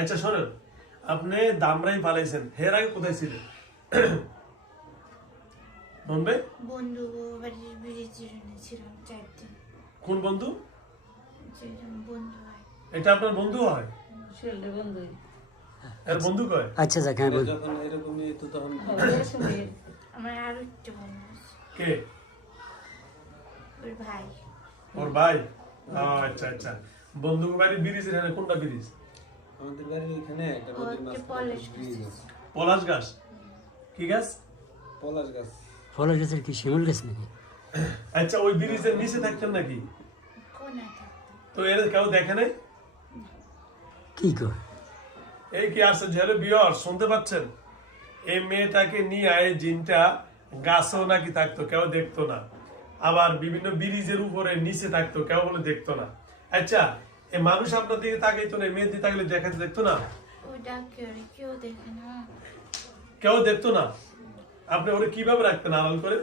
আচ্ছা শোনেন, আপনি দামরাই পালাইছেন, এর আগে কোথায় ছিলেন? বম্বে? বন্ধু বাড়ির ব্রিজের ছিলাম 4 দিন। কোন বন্ধু? বন্ধু হয়। এটা আপনার বন্ধু হয়? শরীরে বন্ধু। এর বন্ধু কয়? আচ্ছা যাক, হ্যাঁ বল। যখন এরকমই তো তখন আমার আরো একটা বন্ধু আছে, কে? ওর ভাই। ওর ভাই? আচ্ছা আচ্ছা। বন্ধু বাড়ির ব্রিজ এখানে কোনটা ব্রিজ? আমাদের বাড়ির এখানে একটা ও নদীর একটা মাঝখানে পলাশ একটা ব্রিজ গাছ আছে। পলাশ গাছ? কি গাছ? পলাশ গাছ। ফলের গাছের কি শিমুল গাছ নাকি? আচ্ছা, ওই ব্রিজের নিচে থাকতেন নাকি? কোনায় থাকতাম। তো এর কেউ দেখে নাই? কি কর? এই কি আসছে ঝেলে বিয়র শুনতে পাচ্ছেন? এই মেয়েটাকে নিয়ে এই জিনটা গাছও নাকি থাকতো, কেউ দেখতো না। আবার বিভিন্ন ব্রিজের উপরে নিচে থাকতো, কেউ বলে দেখতো না। আচ্ছা, এই মানুষ আপনার দিকে তাকাইতো না, মেয়ের দিকে তাকালে দেখাতে দেখতো না? ওই ডাকে ওরে কেউ দেখে না। কেউ দেখতো না? আপনি ওরে কিভাবে রাখতেন আড়াল করে?